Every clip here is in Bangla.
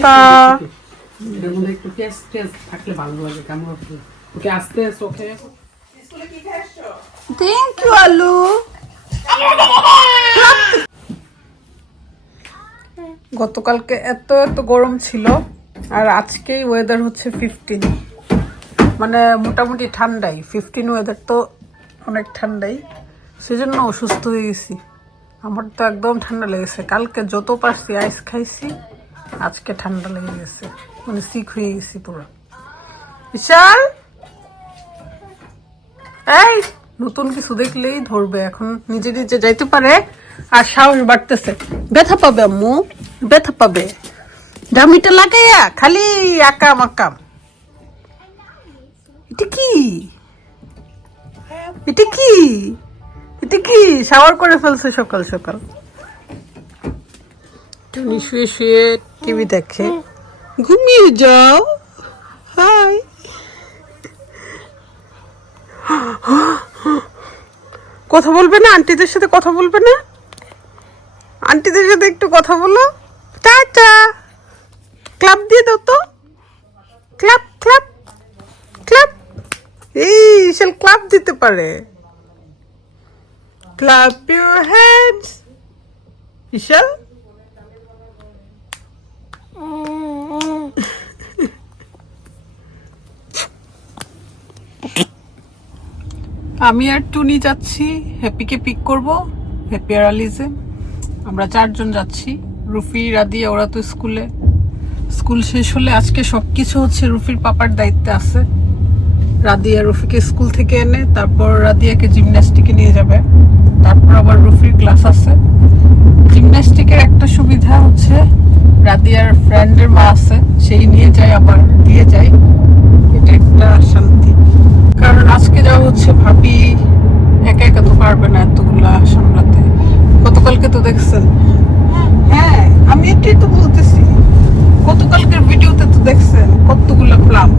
অবস্থা? এর মধ্যে একটু টেস্ট থাকলে ভালো লাগে। কেমন ওকে আস্তে ওকে থ্যাংক ইউ আলু। গতকালকে এত গরম ছিল আর আজকেই ওয়েদার হচ্ছে 15, মানে মোটামুটি ঠান্ডাই। 15 ওয়েদার তো অনেক ঠান্ডাই, সেজন্য অসুস্থ হয়ে গেছি। আমার তো একদম ঠান্ডা লেগেছে। কালকে যত পারছি আইস খাইছি, আজকে ঠান্ডা লেগে গেছে, মানে সিক হয়ে গেছি পুরো। বিশাল এই নতুন কিছু দেখলেই ধরবে, এখন নিজে নিজে যাইতে পারে আর সাহস বাড়তেছে। ব্যথা পাবে আম্মু, ব্যথা পাবে। ডামিটা লাগাইয়া খালি আকাম আকাম। এটা কি, এটা কি, এটা কি শাওয়ার করে ফেলছে সকাল সকাল। টুনি শুয়ে শুয়ে টিভি দেখে। ঘুমিয়ে যাও। হাই, কথা বলবে না? আন্টিদের সাথে কথা বলবে না? আন্টিদের সাথে একটু কথা বলো। টাটা, ক্লাব দিয়ে দাও তো। Club club club. এই বিশাল ক্লাব দিতে পারে। Club your hands. বিশাল আমি আর টুনি যাচ্ছি হ্যাপিকে পিক করব, হ্যাপি আর আলিজে। আমরা 4 জন যাচ্ছি। রুফি, রাদিয়া ওরা তো স্কুলে। স্কুল শেষ হলে আজকে সবকিছু হচ্ছে রুফির পাপার দায়িত্বে আছে। রাদিয়া রুফিকে স্কুল থেকে এনে তারপর রাদিয়াকে জিমন্যাস্টিকে নিয়ে যাবে, তারপর আবার রুফির ক্লাস আছে। জিমন্যাস্টিকের একটা সুবিধা হচ্ছে রাদিয়ার ফ্রেন্ডের মা আছে, সেই নিয়ে যায় আবার দিয়ে যায়, এটা একটা শান্তি। কারণ আজকে যাওয়া হচ্ছে ভাবি একা একা তো পারবে না এতগুলা সামলাতে। গতকালকে তো দেখছেন। হ্যাঁ আমি এটাই তো বলতেছি, গতকালকের ভিডিওতে তো দেখছেন কতগুলা প্লাম।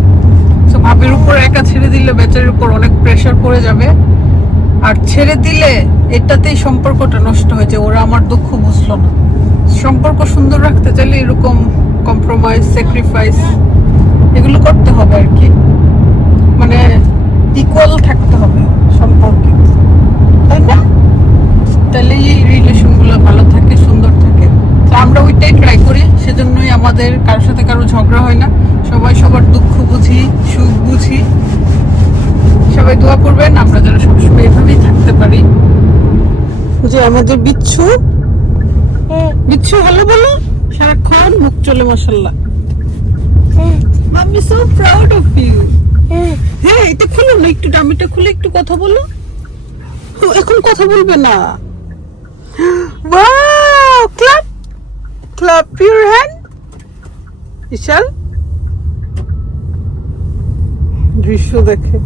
তো ভাবির উপর একা ছেড়ে দিলে বেচারির উপর অনেক প্রেসার পড়ে যাবে, আর ছেড়ে দিলে এটাতেই সম্পর্কটা নষ্ট হয়ে যায়। ওরা আমার দুঃখ বুঝলো না। সম্পর্ক সুন্দর রাখতে চাইলে এরকম কম্প্রোমাইজ, স্যাক্রিফাইস এগুলো করতে হবে আর কি, মানে ইকুয়াল থাকতে হবে সম্পর্কে, তাই না? তাহলে এই রিলেশনগুলো ভালো থাকে, সুন্দর থাকে। তো আমরা ওইটাই ট্রাই করি, সেজন্যই আমাদের কারোর সাথে কারো ঝগড়া হয় না। সবাই সবার দুঃখ বুঝি, সুখ বুঝি। সবাই দোয়া করবেন আমরা যেন সবসময় এভাবেই থাকতে পারি। যে আমাদের বিচ্ছু, বিচ্ছু হলো বলো, সারাক্ষণ মুখ চলে মাশাআল্লাহ। আমি সো প্রাউড অফ ইউ। হ্যাঁ এটা খুলো না, একটু ডামিটা খুলে একটু কথা বলো। এখন কথা বলবে না। Wow, clap clap your hand. বিশাল দৃশ্য দেখে।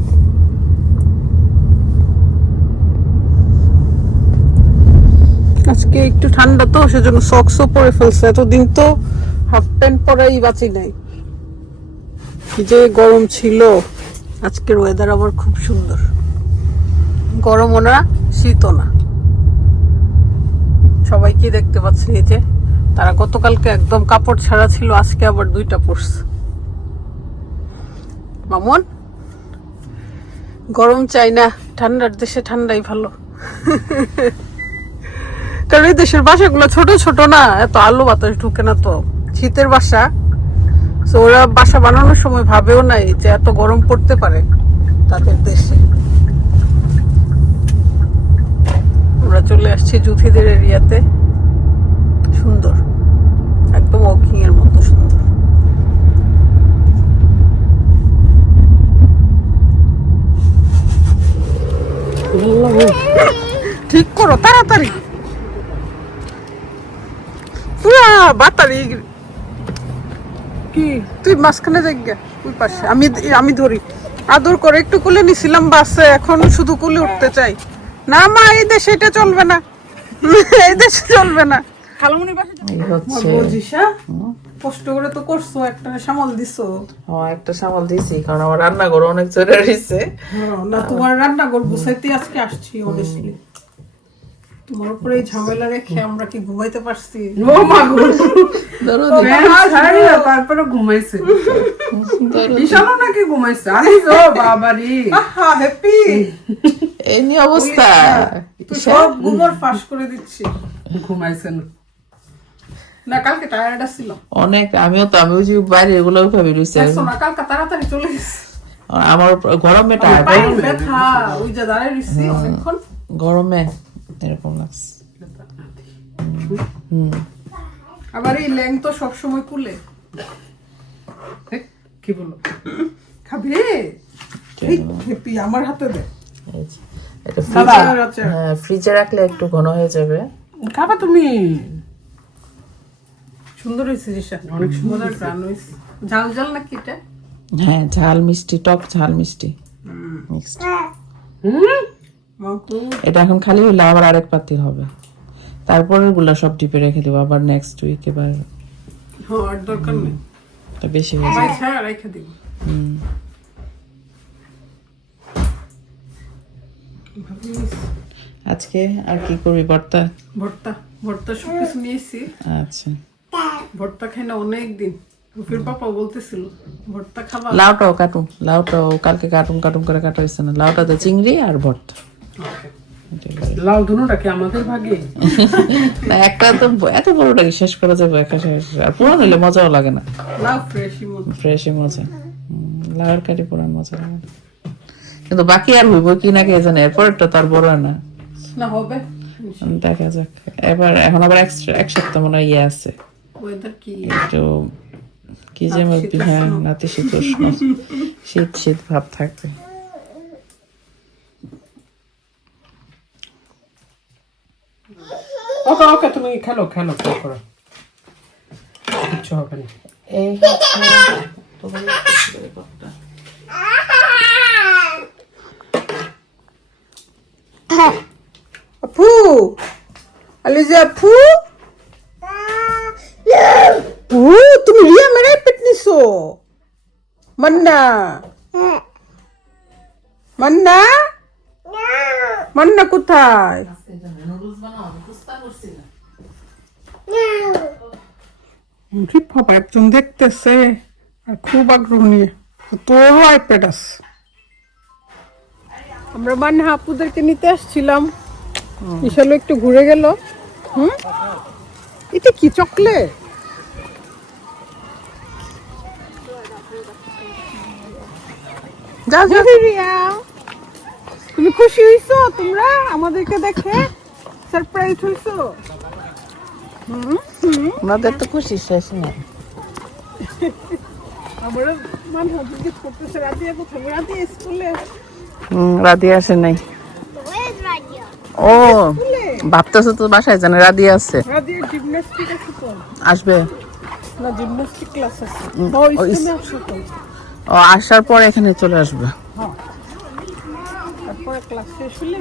আজকে একটু ঠান্ডা তো, সেজন্য সক্সও পরে ফেলছে। এতদিন তো হাফ প্যান্ট পরাই বাঁচি নাই, কি যে গরম ছিল। আজকের ওয়েদার আবার খুব সুন্দর, গরমও না শীতও না। সবাইকে দেখতে পাচ্ছি এই যে, তারা গতকালকে একদম কাপড় ছাড়া ছিল, আজকে আবার 2টা পরছে। মামুন গরম চাই না, ঠান্ডার দেশে ঠান্ডাই ভালো। কারণ এই দেশের বাসাগুলো ছোট ছোট না, এত আলো বাতাস ঢুকে না তো। শীতের বাসা, তো ওরা বাসা বানানোর সময় ভাবেও নাই যে এত গরম পড়তে পারে তাদের দেশে। আমরা চলে আসছি জুথিদের এরিয়াতে। সুন্দর, একদম ওয়াকিং এর মতো সুন্দর। ঠিক করো তাড়াতাড়ি, পুরা বাতারি। কি তুই মাঝখানে জায়গা ওই পাশে, আমি ধরি। আদর করে একটু কুলে নিছিলাম বাসে, এখন শুধু কুলে উঠতে চাই না। মা এই দেশে এটা চলবে না, এই দেশে চলবে না। কষ্ট করে তো করছো, একটা সামাল দিছো। একটা সামাল দিছি, কারণ আমার রান্নাঘর অনেক জোরে রয়েছে না। তোমার রান্নাঘর গুছাইতে আজকে আসছি অনেস্টলি। তোমার উপরে এই ঝামেলা রেখে আমরা কি ঘুমাইতে পারছি? ও মা গো, ধরো তারপরে ঘুমাইছে। ঈশানও নাকি ঘুমাইছে? আরে ও বাবারি, আহা হ্যাপি, এই নিয়ে অবস্থা। তুই সব ঘুমোর ফাঁস করে দিচ্ছি। ঘুমাইছে না। না কালকে টায়ার্ড ছিল অনেক, আমি ওই যে বাইরে এগুলো ভাবি রয়েছে দেখছো না, কালকে তাড়াতাড়ি চলে গেছে। আমার গরমে পায়ের ব্যথা, ওই যে দাঁড়ায় রইছি অনেকক্ষণ। গরমে এরকম লাগছে। আবার এই ল্যাং তো সবসময় কুলে। কি বলো, খাবি? এই হ্যাপি আমার হাতে দে। এই যে, এটা আচ্ছা হ্যাঁ ফ্রিজে রাখলে একটু ঘন হয়ে যাবে। খাবা তুমি? সুন্দর হয়েছে জিনিসটা, অনেক সুন্দর প্রাণ হয়েছে। ঝাল ঝাল নাকি এটা? হ্যাঁ ঝাল মিষ্টি, টক ঝাল মিষ্টি মিক্সড। মাকু এটা এখন খালি হইলে আবার আরেক পাতিল হবে, তারপরের গুলা সব ডিপে রেখে দেবো আবার নেক্সট উইক। এবার হ্যাঁ আর দরকার নেই, এটা বেশি হয়ে ভাই যাবে। ছাড়া রেখে দিব। ভাবিস আজকে আর কি করবি? ভর্তা? ভর্তা, ভর্তা সবকিছু নিয়েছি। আচ্ছা, ভর্তা খাই না অনেকদিন। রুফির পাপা বলতেছিল ভর্তা খাবা। লাউটাও কাটুন, লাউটাও কালকে কাটুন কাটুন করে কাটা হয়েছে না, লাউটাতে চিংড়ি আর ভর্তা। লাউ ধনুটা কি আমাদের ভাগে? না একটা তো এত বড়টাকে শেষ করা যাবে একা শেষ, আর পুরান হলে মজাও লাগে না। লাউ ফ্রেশই মতো। ফ্রেশই মজা, লাউয়ের কাটি পুরান মজা লাগে না। কিন্তু বাকি আর হইব কি না কে জানে, এরপরটা তার বড় না, না হবে দেখা যাক। এবার এখন আবার এক্সট্রা এক সপ্তাহ মনে হয় ইয়ে আছে, ওয়েদার কি একটু কি যে হ্যাঁ নাতিশীতোষ্ণ, শীত শীত ভাব থাকবে। ওকে ওকে, তুমি খেলো খেলো, করো, কিচ্ছু হবে না। এই আপু, আলিজা আপু, তুমি রিয়া মেরে পেট নিছো? মান্না, মান্না, মান্না কোথায়? বাবা একজন দেখতেছে আর খুব আগ্রহ নিয়ে, তোরও আইপ্যাড আছে। আমরা মান্না আপুদেরকে নিতে আসছিলাম, বিশাল একটু ঘুরে গেল। এটা কি চকলেট? যা যা রিয়া, তুমি খুশি হইছো? তোমরা আমাদেরকে দেখে সারপ্রাইজ হইছো? ওনাদের তো খুশি শেষ না। আমরা মান্না জিজ্ঞেস করতেছে রাতিয়া কোথায়? রাতিয়া স্কুলে। রাধি আসে নাই। ও ভাবতেছে তো বাসায় জানে রাধি আছে, রাতিয়া জিমন্যাস্টিক আছে তো। আসবে। না জিমন্যাস্টিক ক্লাস আছে। ও, স্কুলে আসো তো। ও আসার পর এখানে চলে আসবে। তারপরে ক্লাস শেষ হলে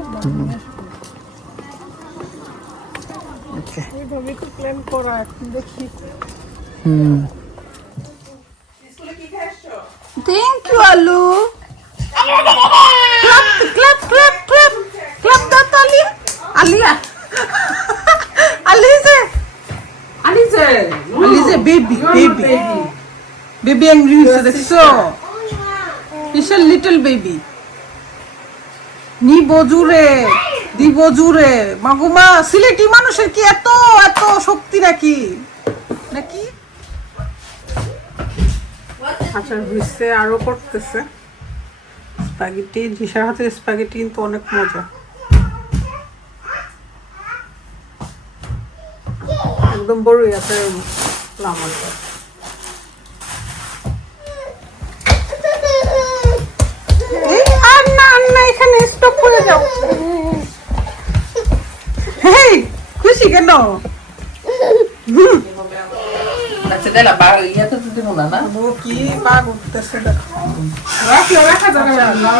ওকে, এইভাবে তো প্ল্যান করা, এখন দেখি। থ্যাংক ইউ আলু। Clap clap clap clap clap দাও তো আলিয়া। আলিয়া আলিজে আলিজে, আলিজে বেবি বেবি বেবি অ্যাংরি হইছে দেখছো? Special little baby. নিব জুড়ে দিব জুড়ে। মাগুমা সিলেটি মানুষের কি এত এত শক্তি নাকি নাকি? আচ্ছা হইছে, আরো করতেছে স্পাগেটি। জিসার হাতে স্পাগেটি কিন্তু অনেক মজা, একদম বড়ই আছে লামাটা। আর না আর না, এখানে স্টপ করে যাও। হেই খুশি কেন? আচ্ছা দেলা বার ইয়া তো দিব না না। ও কি পা করতেছে রাখলে রাখা যাবে না।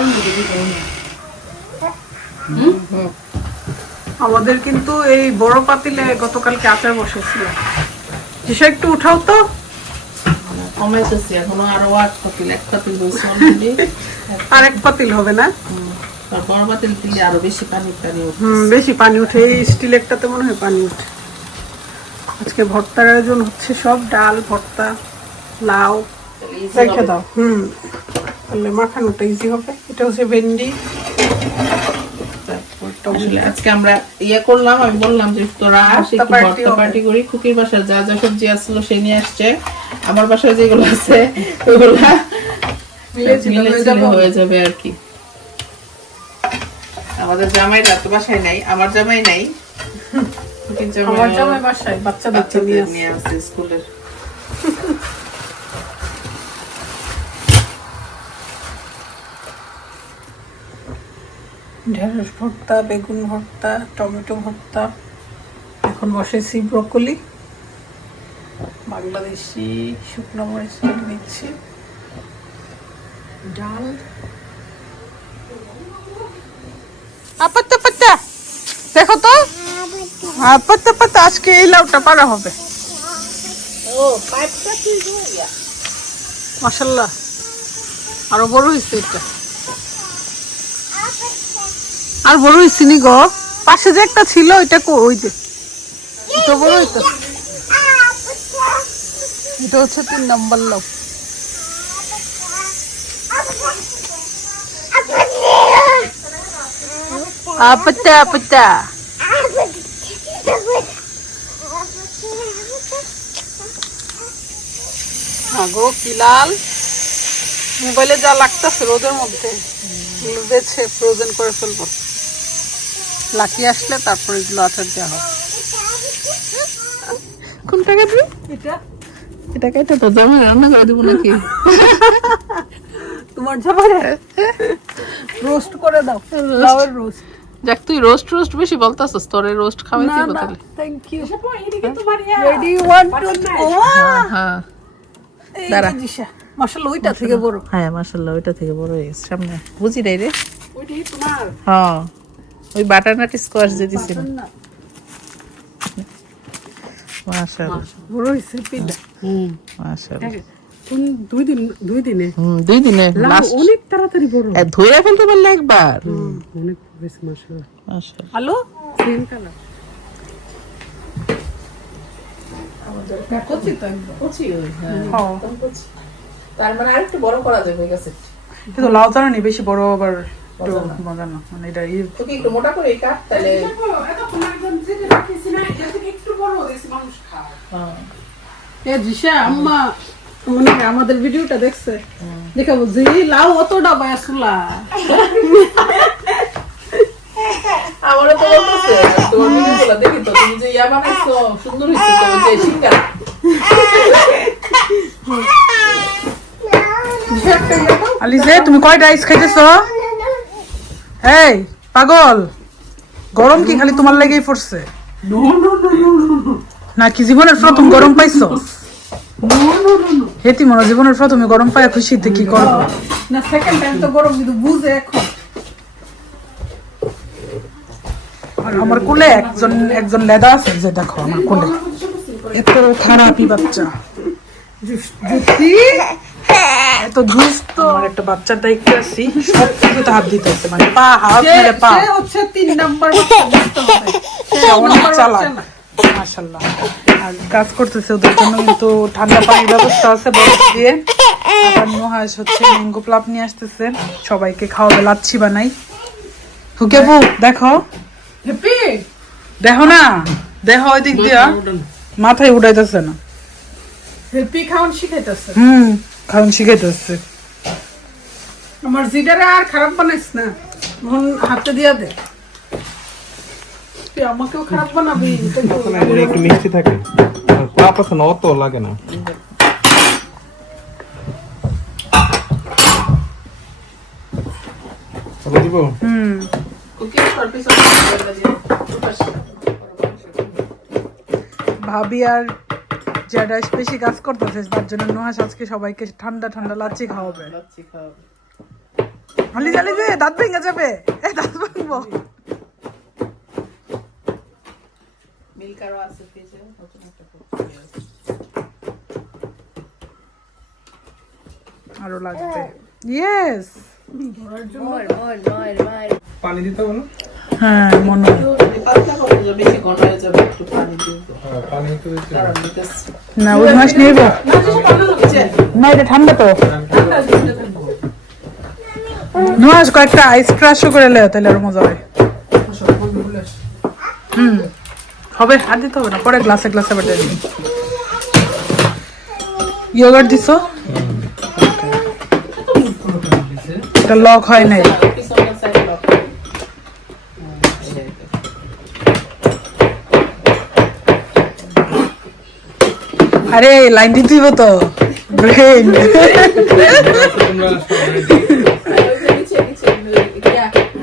আমাদের কিন্তু এই বড় পাতিলে গতকালকে আচার বসেছিল। জিসা একটু উঠাও তো। কমাইতেছি এখনো, আরো এক পাতিল বলছি অলরেডি। আর এক পাতিল হবে না? আর বড় পাতিল দিলে আরো বেশি পানি উঠে। বেশি পানি উঠে, এই স্টিলেরটাতে মনে হয় পানি উঠে। আজকে ভর্তার আয়োজন হচ্ছে, সব ডাল, ভর্তা, লাউ রেখে দাও। তাহলে মাখানোটা ইজি হবে। এটা হচ্ছে ভেন্ডি। আসলে আজকে আমরা করলাম, আমি বললাম যে তোরা আসে একটু ভর্তা পার্টি করি। খুকির বাসায় যা যা সবজি আসলো সে নিয়ে আসছে, আমার বাসায় যেগুলো আছে ওগুলা মিলে হয়ে যাবে আর কি। আমাদের জামাইরা তো বাসায় নাই, আমার জামাই নাই, আমার জামাই বাসায় বাচ্চাদের নিয়ে আসছে স্কুলের। ঢেঁড়স ভর্তা, বেগুন ভর্তা, টমেটো ভর্তা। এখন বসেছি ব্রকলি, বাংলাদেশি শুকনো মরিচ কেটে নিচ্ছি, ডাল। পাত্তা পাত্তা দেখো তো, পাত্তা পাত্তা আজকে এই লাউটা পারা হবে। মাশাআল্লাহ, আরো বড় হয়েছে এটা, আর বড় হয়েছে নি গো। পাশে যে একটা ছিল ওইটা ওই যে এটা বড় হইতো। এটা হচ্ছে 3 নম্বর লাউ। পাত্তা পাত্তা আগো কি লাল, মোবাইলে যা লাগতেছে রোদের মধ্যে বেছে ফ্রোজেন করে ফেলবো। লাকি আসলে তারপরে এগুলো আচার দেওয়া হবে। কোনটা কাটবি? এটা কেটে তো জামাই রান্না করে দিব নাকি? তোমার জামাই রোস্ট করে দাও, লাউয়ের রোস্ট। দেখ তুই রোস্ট বেশি বলতাছস, তোরে রোস্ট খাওয়াইছি না বতালে। Thank you. রেডি 1 2 3। হ্যাঁ এই জিশা মাশাআল্লাহ, ওইটা থেকে বড়। হ্যাঁ মাশাআল্লাহ, ওইটা থেকে বড় হয়েছে। সামনে বুঝি নাই রে। ওইটাই তোমার? হ্যাঁ, ওই বাটারনাট স্কোয়াশ যে দিছিল। মাশাআল্লাহ বড় হইছে পিডা। মাশাআল্লাহ। কোন 2 দিনে 2 দিনে লাস্ট অনেক তাড়াতাড়ি বড় ধুয়ে ফেলতে পারলে একবার। অনেক বেশি মাশাআল্লাহ। মাশাআল্লাহ। Hello same colour. কচি তো একদম। কচি ওই, হ্যাঁ কচি। তার মানে আরেকটু বড় করা যাবে, হয়ে গেছে। কিন্তু লাউ চারা নেই বেশি বড়, আবার মজা না, মানে এটা তোকে একটু মোটা করে কাট, তাহলে জিশা আম্মা মানে আমাদের ভিডিওটা দেখছে, দেখা বলছি লাউ অতটা বায়াসুলা। আমারও তো বলতেছে, তোমার ভিডিওগুলো দেখি তো, তুমি যে ইয়া বানাইছো সুন্দর হইছে তো, যে সিঙ্গারা। আলিজে তুমি কয়টা আইস খাইতেছো? এই পাগল, গরম কি খালি তোমার লাগেই পড়ছে? নাকি জীবনের প্রথম গরম পাইছো? হেতি মনে জীবনের প্রথমে গরম পাইয়া খুশিতে কি করবো না, সেকেন্ড টাইম তো গরম কিন্তু বুঝে এখন। আমার কোলে একজন লেদা আছে, যে দেখো আমার কোলে এত খারাপই বাচ্চা, যুক্তি এত দুষ্ট। আমার একটা বাচ্চা দেখতে আসি, সব কিছুতে হাত দিতেছে, মানে পা হাত মেরে পা। সে হচ্ছে 3 নাম্বার বাচ্চা, বুঝতে হবে। সে অনেক চালাক মাশাআল্লাহ। আর কাজ করতেছে, ওদের জন্য কিন্তু ঠান্ডা পানির ব্যবস্থা আছে বরফ দিয়ে। আর নুহাস হচ্ছে ম্যাঙ্গো প্লাপ নিয়ে আসতেছে, সবাইকে খাওয়াবে, লাচ্ছি বানাই। হুকেবু দেখো, হ্যাপি দেখো না, দেখো ওই দিক দিয়া মাথায় উঠাইতেছে না। হ্যাপি খাওয়ান শিখাইতেছে। খাওয়ান শিখাইতেছে। আমার জিডারে আর খারাপ বানাইস না, এখন হাতে দিয়া দে। তুই আমাকেও খারাপ বানাবি? একটু মিষ্টি থাকে, পাপ আছে না, অত লাগে না। দিব ভাবি আর যারা বেশি কাজ করতেছে, তার জন্য নুহাস আজকে সবাইকে ঠান্ডা ঠান্ডা লাচ্ছি খাওয়াবে। হালি জালি যে দাঁত ভেঙে যাবে, দাঁত ভাঙবো। আরো লাগবে, ইয়েস। পানি দিতে হবে না? হ্যাঁ মনে হয়। পাতলা করে যাবে, বেশি ঘন হয়ে যাবে, একটু পানি দিয়ে দাও। হ্যাঁ, পানি একটু দিতে হবে। কারণ দিতেছি। না ওই মাছ নেব না, এটা ঠান্ডা তো। নুহাস কয়েকটা আইস ক্রাশও করে লেও, তাহলে আরো মজা হয়। হবে, আর দিতে হবে না, পরে গ্লাসে গ্লাসে বেটে দিবি। ইয়োগার্ট দিছো? এটা লক হয় নাই। পিছনে সাইড লক। আরে লাইন দিতে হইব তো, ব্রেন।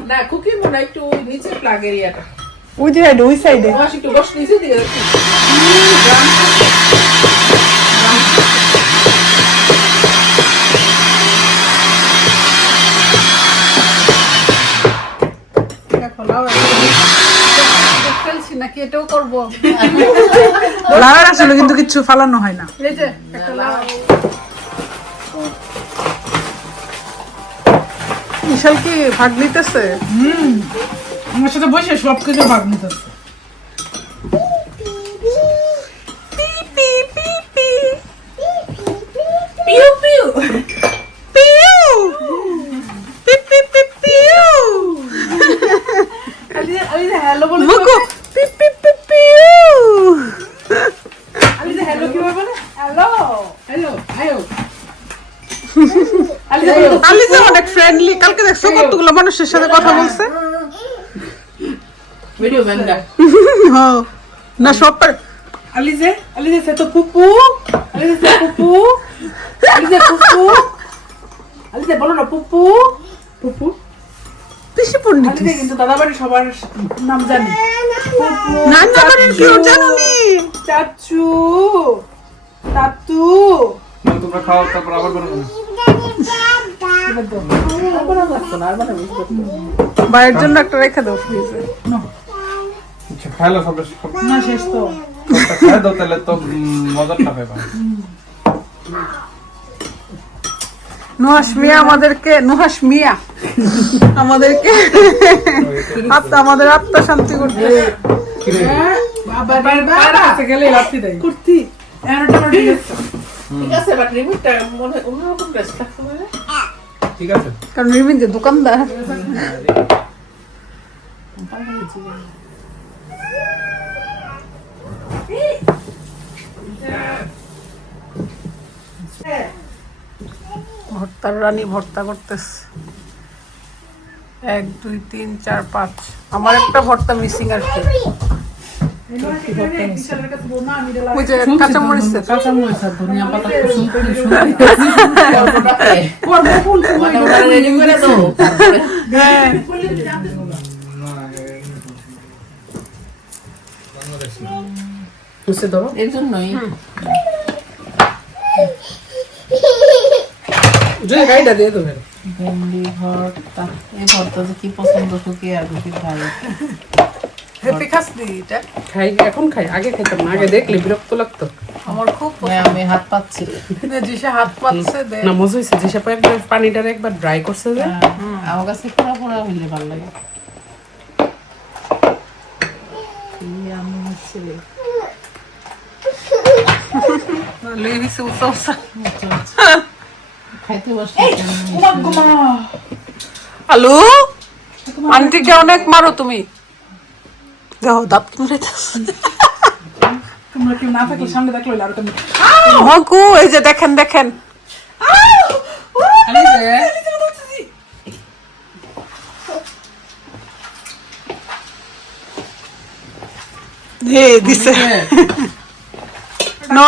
না কুকিং মনে হয় একটু নিচে প্লাগ এরিয়াটা। ওই যে ওই সাইডে। বস একটু বস নিচে দিয়ে রাখি। ফেলছি নাকি এটাও করবো? লাগার আসলে কিন্তু কিছু ফালানো হয় না। এই যে একটা লাউ। বিশাল কি ভাগ নিতেছে? আমার সাথে বসে সব কিছু ভাগ নিতেছে। পিউ পিউ। হ্যালো বলে মুকু হ্যালো কিভাবে বলে? হ্যালো হ্যালো আয়ো। আলিজা অনেক ফ্রেন্ডলি। কালকে দেখছো কতগুলো মানুষের সাথে কথা বলছে। ভিডিও বেঙ্গা। না সব Alize c'est ton poupou. Alize c'est poupou. Alize poupou. Alize বলো না পুপু। পুপু। বেশি পণ্ডিত। আলিজে কিন্তু দাদাবাড়ি সবার নাম জানে। পুপু। না না মানে কেউ জানুনি। চাচু। তাতু। না, তোমরা খাও, তারপর আবার বানাবো। ভাইয়ের জন্য একটা রেখে দাও ফ্রিজে। আচ্ছা, খাইলো সবটা না শেষ তো। খাই দাও, তাহলে তো মজাটা পাবে। নুহাস মিয়া আমাদেরকে আমাদের আত্মা শান্তি করতে। কুর্তি। ঠিক আছে বাট রিমোটটা মনে অন্যরকম টেস্ট লাগছে। ঠিক আছে। কারণ রিমিন যে দোকানদার। ভর্তার রানী ভর্তা করতেছে। 1 2 3 4 5। আমার একটা ভর্তা মিসিং আর কি। ওই যে কাঁচামরিচ কাঁচামরিচ আর ধনিয়া পাতা রেডি করে দাও। বুঝতে দাও এর জন্যই গাইডা দিয়ে দেবেন। ভেন্ডি ভর্তা। এই ভর্তা যে কি পছন্দ তোকে আর বেশি ভাই। হ্যাপি খাসনি এটা? খাই এখন খাই, আগে খাইতাম না, আগে দেখলে বিরক্ত লাগতো। আমার খুব আমি হাত পাচ্ছি। জিসে হাত পাচ্ছে দে। না মজা হয়েছে যে সব একবার পানিটারে একবার ড্রাই করছে যে। আমার কাছে পুরা পুরা হইলে ভালো লাগে। আমি হচ্ছে লেভিসে উসা খাইতে বসে। আলু আন্টিকে অনেক মারো তুমি। দেখো দাঁত কিনে তোমরা কেউ না থাকলে সামনে দেখলো আর তুমি মকু এই যে দেখেন দেখেন। দিছে No.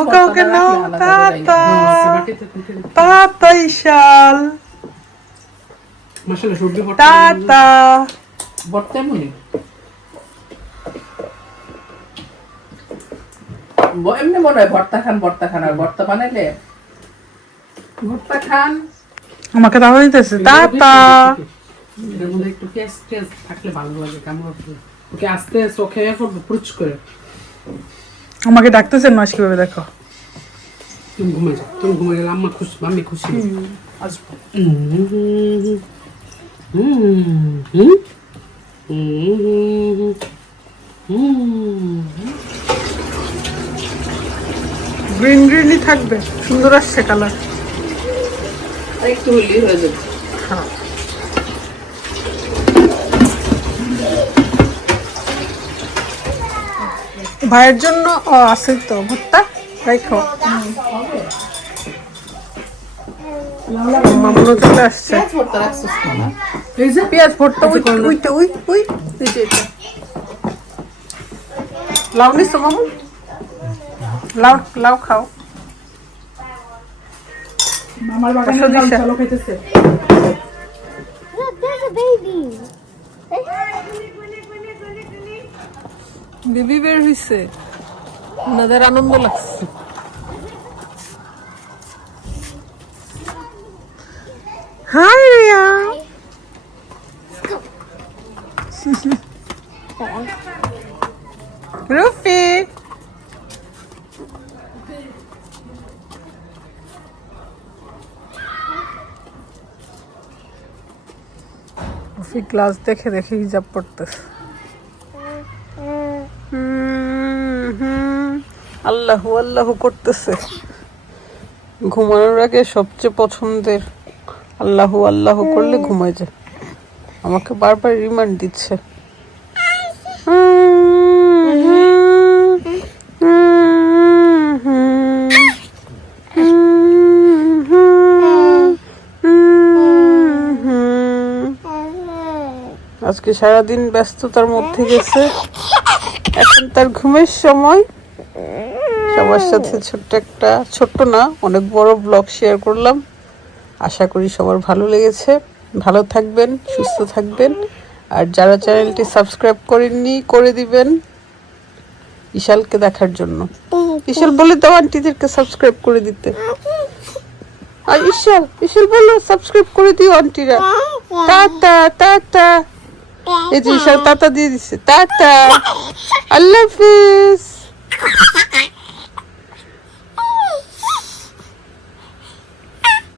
Okay, okay, no. Tata. Tata Ishal. মাশাআল্লাহ সবজি ভর্তা। Tata. ভর্তা মনে এমনি মনে হয় ভর্তা খান আর ভর্তা বানাইলে ভর্তা খান। আমাকে দাও দিতেছে টাটা। এর মধ্যে একটু পেঁয়াজ থাকলে ভালো লাগে, কেমন ওকে আস্তে চোখে পড়বে পুরুচ করে। আমাকে ডাকতেছেন মাস কিভাবে দেখো। তুমি ঘুমাই যাও, তুমি ঘুমাই গেলে আম্মা খুশি, মাম্মি খুশি। আসবো। গ্রিন গ্রিনই থাকবে, সুন্দর আসছে কালার। আর একটু হলেই হয়ে যাবে। হ্যাঁ। ভাইয়ের জন্য আছে তো ভর্তা, রাখো। মামুনও চলে আসছে। পেঁয়াজ ভর্তা রাখছিস না? এই যে পেঁয়াজ ভর্তা, ওইটা ওই এই যে এটা। লাউ নিছো মামু? লাউ লাউ খাও। আমার বাগানে লাউ চালো খাইতেছে। Look, there's a baby. Baby বের হইছে, ওনাদের আনন্দ লাগছে। হাই রিয়া। রুফি রুফি ক্লাস দেখে দেখে হিজাব পড়তেছে। আল্লাহু আল্লাহু করতেছে। ঘুমানোর আগে সবচেয়ে পছন্দের আল্লাহু আল্লাহু করলে ঘুমায় যায়। আমাকে বারবার রিমান্ড দিচ্ছে। আজকে সারাদিন ব্যস্ততার মধ্যে গেছে, এখন তার ঘুমের সময়। সবার সাথে ছোট্ট না অনেক বড় ব্লগ শেয়ার করলাম। আশা করি সবার ভালো লেগেছে। ভালো থাকবেন, সুস্থ থাকবেন, আর যারা চ্যানেলটি সাবস্ক্রাইব করেননি করে দিবেন ইশালকে দেখার জন্য। ইশাল বলে দাও আন্টিদেরকে সাবস্ক্রাইব করে দিতে। আর ইশাল বলো সাবস্ক্রাইব করে দিও আন্টিরা। Tata tata. এই যে ইশাল টাটা দিয়ে দিচ্ছে। টাটা, আল্লাহ হাফিজ।